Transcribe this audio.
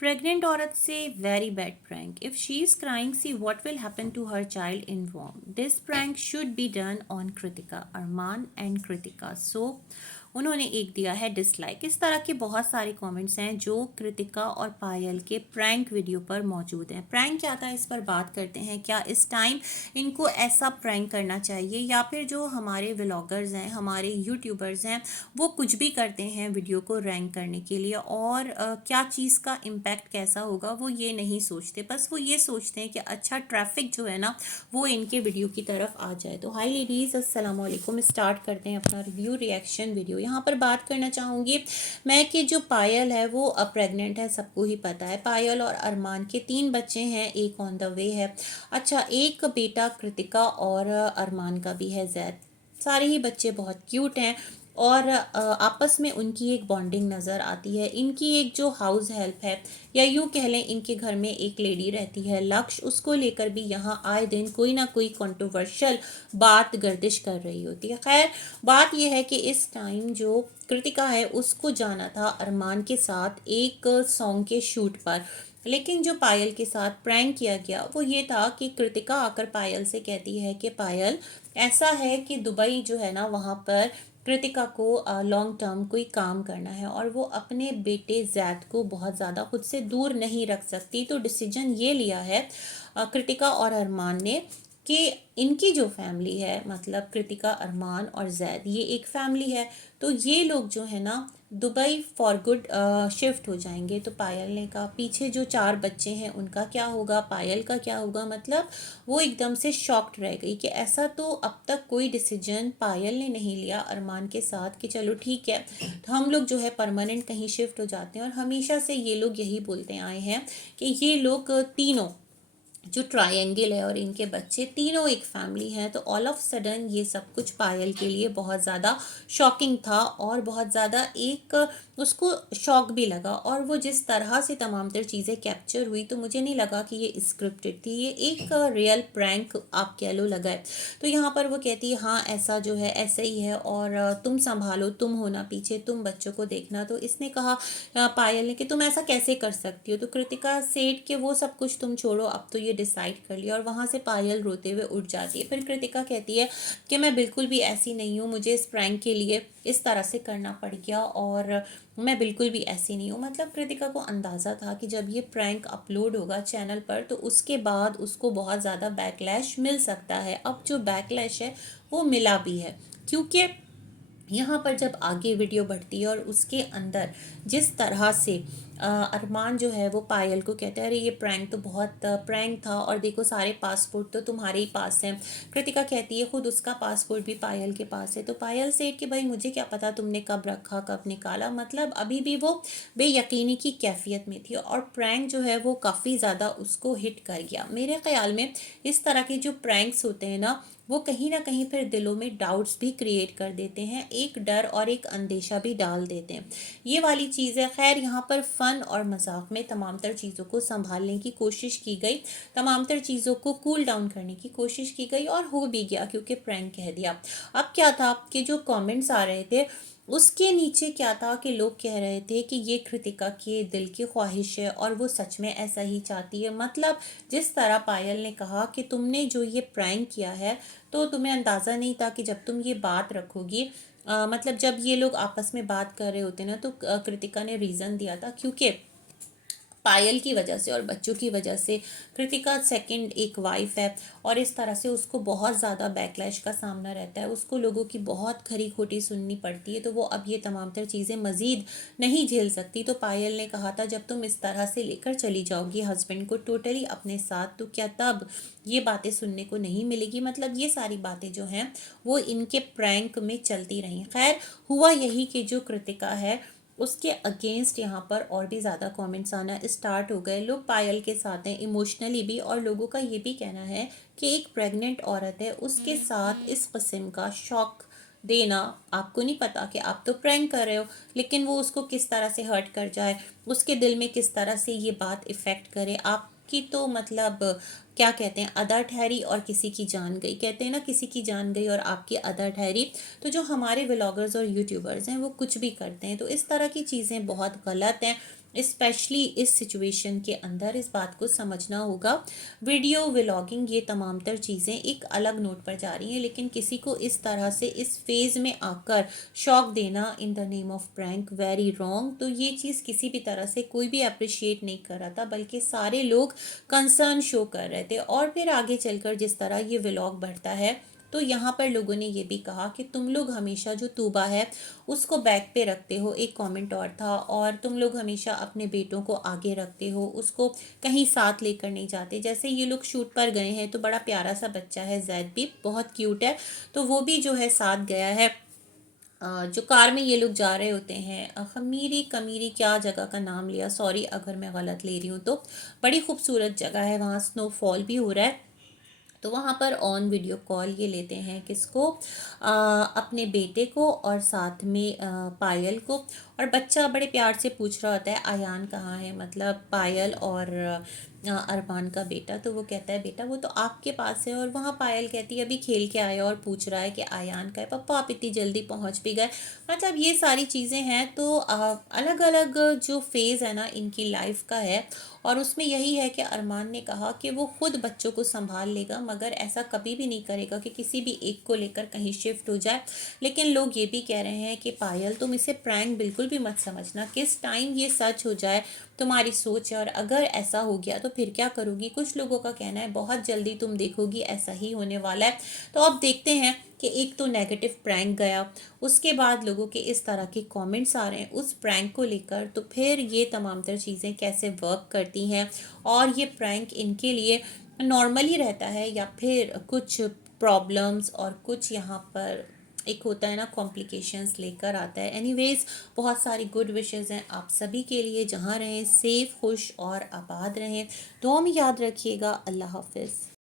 Pregnant औरत से very bad prank if she is crying see what will happen to her child in womb this prank should be done on Kritika Arman and Kritika so उन्होंने एक दिया है dislike. इस तरह के बहुत सारे कमेंट्स हैं जो कृतिका और पायल के प्रैंक वीडियो पर मौजूद हैं। प्रैंक क्या था, इस पर बात करते हैं। क्या इस टाइम इनको ऐसा प्रैंक करना चाहिए, या फिर जो हमारे व्लॉगर्स हैं, हमारे यूट्यूबर्स हैं, वो कुछ भी करते हैं वीडियो को रैंक करने के लिए, और क्या चीज़ का इम्पैक्ट कैसा होगा वो ये नहीं सोचते। बस वो ये सोचते हैं कि अच्छा ट्रैफिक जो है ना वो इनके वीडियो की तरफ आ जाए। तो हाय लेडीज़, अस्सलाम वालेकुम। स्टार्ट करते हैं अपना रिव्यू रिएक्शन वीडियो। यहाँ पर बात करना चाहूँगी मैं कि जो पायल है वो अब प्रेग्नेंट है, सबको ही पता है। पायल और अरमान के 3 बच्चे हैं, एक ऑन द वे है। अच्छा, एक बेटा कृतिका और अरमान का भी है, जैद। सारे ही बच्चे बहुत क्यूट हैं और आपस में उनकी एक बॉन्डिंग नज़र आती है। इनकी एक जो हाउस हेल्प है, या यूँ कह लें इनके घर में एक लेडी रहती है लक्ष्य, उसको लेकर भी यहाँ आए दिन कोई ना कोई कंट्रोवर्शियल बात गर्दिश कर रही होती है। खैर, बात यह है कि इस टाइम जो कृतिका है उसको जाना था अरमान के साथ एक सॉन्ग के शूट पर, लेकिन जो पायल के साथ प्रैंक किया गया वो ये था कि कृतिका आकर पायल से कहती है कि पायल, ऐसा है कि दुबई जो है ना वहाँ पर कृतिका को लॉन्ग टर्म कोई काम करना है, और वो अपने बेटे जैद को बहुत ज़्यादा खुद से दूर नहीं रख सकती। तो डिसीजन ये लिया है कृतिका और अरमान ने कि इनकी जो फैमिली है, मतलब कृतिका, अरमान और जैद, ये एक फैमिली है। तो ये लोग जो है ना दुबई फॉर गुड शिफ्ट हो जाएंगे। तो पायल ने कहा पीछे जो 4 बच्चे हैं उनका क्या होगा, पायल का क्या होगा। मतलब वो एकदम से शॉक्ड रह गई कि ऐसा तो अब तक कोई डिसीजन पायल ने नहीं लिया अरमान के साथ कि चलो ठीक है, तो हम लोग जो है परमानेंट कहीं शिफ्ट हो जाते हैं। और हमेशा से ये लोग यही बोलते आए हैं कि ये लोग तीनों जो ट्रायंगल है और इनके बच्चे तीनों एक फैमिली हैं। तो ऑल ऑफ सडन ये सब कुछ पायल के लिए बहुत ज़्यादा शॉकिंग था, और बहुत ज़्यादा एक उसको शॉक भी लगा। और वो जिस तरह से तमाम तर चीज़ें कैप्चर हुई, तो मुझे नहीं लगा कि ये स्क्रिप्टेड थी, ये एक रियल प्रैंक आप कह लो लगा है। तो यहाँ पर वो कहती है हाँ ऐसा जो है ऐसा ही है, और तुम संभालो, तुम होना पीछे, तुम बच्चों को देखना। तो इसने कहा पायल ने कि तुम ऐसा कैसे कर सकती हो। तो कृतिका सेठ के वो सब कुछ तुम छोड़ो, अब तो ये डिसाइड कर लिया। और वहाँ से पायल रोते हुए उठ जाती है। फिर कृतिका कहती है कि मैं बिल्कुल भी ऐसी नहीं हूँ, मुझे इस प्रैंक के लिए इस तरह से करना पड़ गया, और मैं बिल्कुल भी ऐसी नहीं हूँ। मतलब कृतिका को अंदाज़ा था कि जब ये प्रैंक अपलोड होगा चैनल पर तो उसके बाद उसको बहुत ज़्यादा बैकलैश मिल सकता है। अब जो बैकलैश है वो मिला भी है, क्योंकि यहाँ पर जब आगे वीडियो बढ़ती है और उसके अंदर जिस तरह से अरमान जो है वो पायल को कहते हैं अरे ये प्रैंक तो बहुत प्रैंक था, और देखो सारे पासपोर्ट तो तुम्हारे ही पास हैं। कृतिका कहती है खुद उसका पासपोर्ट भी पायल के पास है। तो पायल से कि भाई मुझे क्या पता तुमने कब रखा कब निकाला। मतलब अभी भी वो बेयकीनी की कैफियत में थी, और प्रैंक जो है वो काफ़ी ज़्यादा उसको हिट कर गया। मेरे ख्याल में इस तरह के जो प्रैंक्स होते हैं ना वो कहीं ना कहीं फिर दिलों में डाउट्स भी क्रिएट कर देते हैं, एक डर और एक अंदेशा भी डाल देते हैं। ये वाली चीज़ है। खैर, यहाँ पर फ़न और मजाक में तमाम तर चीज़ों को संभालने की कोशिश की गई, तमाम तर चीज़ों को कूल डाउन करने की कोशिश की गई, और हो भी गया क्योंकि प्रैंक कह दिया। अब क्या था कि जो कमेंट्स आ रहे थे उसके नीचे क्या था कि लोग कह रहे थे कि ये कृतिका के दिल की ख्वाहिश है और वो सच में ऐसा ही चाहती है। मतलब जिस तरह पायल ने कहा कि तुमने जो ये प्रैंक किया है तो तुम्हें अंदाज़ा नहीं था कि जब तुम ये बात रखोगी, मतलब जब ये लोग आपस में बात कर रहे होते ना, तो कृतिका ने रीज़न दिया था क्योंकि पायल की वजह से और बच्चों की वजह से कृतिका सेकंड एक वाइफ है, और इस तरह से उसको बहुत ज़्यादा बैकलैश का सामना रहता है, उसको लोगों की बहुत खरी खोटी सुननी पड़ती है। तो वो अब ये तमाम तर चीज़ें मज़ीद नहीं झेल सकती। तो पायल ने कहा था जब तुम इस तरह से लेकर चली जाओगी हस्बैंड को टोटली अपने साथ, तो क्या तब ये बातें सुनने को नहीं मिलेगी। मतलब ये सारी बातें जो हैं वो इनके प्रैंक में चलती रहीं। खैर, हुआ यही कि जो कृतिका है उसके अगेंस्ट यहाँ पर और भी ज़्यादा कमेंट्स आना स्टार्ट हो गए। लोग पायल के साथ हैं इमोशनली भी, और लोगों का ये भी कहना है कि एक प्रेग्नेंट औरत है उसके साथ इस किस्म का शौक देना, आपको नहीं पता कि आप तो प्रैंक कर रहे हो, लेकिन वो उसको किस तरह से हर्ट कर जाए, उसके दिल में किस तरह से ये बात इफ़ेक्ट करे आपकी। तो मतलब क्या कहते हैं, अदा ठहरी और किसी की जान गई। कहते हैं ना किसी की जान गई और आपकी अदा ठहरी। तो जो हमारे व्लॉगर्स और यूट्यूबर्स हैं वो कुछ भी करते हैं, तो इस तरह की चीज़ें बहुत गलत हैं। स्पेशली इस सिचुएशन के अंदर इस बात को समझना होगा। वीडियो व्लॉगिंग ये तमाम तर चीज़ें एक अलग नोट पर जा रही हैं, लेकिन किसी को इस तरह से इस फेज़ में आकर शॉक देना in the name of prank very wrong. तो ये चीज़ किसी भी तरह से कोई भी अप्रिशिएट नहीं कर रहा था, बल्कि सारे लोग कंसर्न शो कर रहे थे। और फिर आगे चलकर जिस तरह ये व्लॉग बढ़ता है, तो यहाँ पर लोगों ने ये भी कहा कि तुम लोग हमेशा जो तूबा है उसको बैक पे रखते हो, एक कमेंट और था, और तुम लोग हमेशा अपने बेटों को आगे रखते हो, उसको कहीं साथ लेकर नहीं जाते। जैसे ये लोग शूट पर गए हैं तो बड़ा प्यारा सा बच्चा है जैद भी, बहुत क्यूट है, तो वो भी जो है साथ गया है। जो कार में ये लोग जा रहे होते हैं, खमीरी कमीरी क्या जगह का नाम लिया, सॉरी अगर मैं गलत ले रही हूँ तो। बड़ी खूबसूरत जगह है, वहाँ स्नोफॉल भी हो रहा है। तो वहाँ पर ऑन वीडियो कॉल ये लेते हैं किसको, अपने बेटे को और साथ में पायल को। और बच्चा बड़े प्यार से पूछ रहा होता है आयान कहाँ है, मतलब पायल और अरमान का बेटा। तो वो कहता है बेटा वो तो आपके पास है। और वहाँ पायल कहती है अभी खेल के आया, और पूछ रहा है कि आयान का है, पापा आप इतनी जल्दी पहुँच भी गए। मतलब ये सारी चीज़ें हैं। तो अलग अलग जो फेज़ है ना इनकी लाइफ का है, और उसमें यही है कि अरमान ने कहा कि वो खुद बच्चों को संभाल लेगा, मगर ऐसा कभी भी नहीं करेगा कि किसी भी एक को लेकर कहीं शिफ्ट हो जाए। लेकिन लोग ये भी कह रहे हैं कि पायल तुम इसे प्रैंक बिल्कुल भी मत समझना, किस टाइम ये सच हो जाए तुम्हारी सोच है, और अगर ऐसा हो गया तो फिर क्या करोगी। कुछ लोगों का कहना है बहुत जल्दी तुम देखोगी ऐसा ही होने वाला है। तो अब देखते हैं कि एक तो नेगेटिव प्रैंक गया, उसके बाद लोगों के इस तरह के कमेंट्स आ रहे हैं उस प्रैंक को लेकर, तो फिर ये तमाम तर चीज़ें कैसे वर्क करती हैं, और ये प्रैंक इनके लिए नॉर्मल ही रहता है या फिर कुछ प्रॉब्लम्स और कुछ यहाँ पर एक होता है ना कॉम्प्लिकेशंस लेकर आता है। एनीवेज, बहुत सारी गुड विशेस हैं आप सभी के लिए, जहाँ रहें सेफ खुश और आबाद रहें। दुआ में याद रखिएगा। अल्लाह हाफिज़।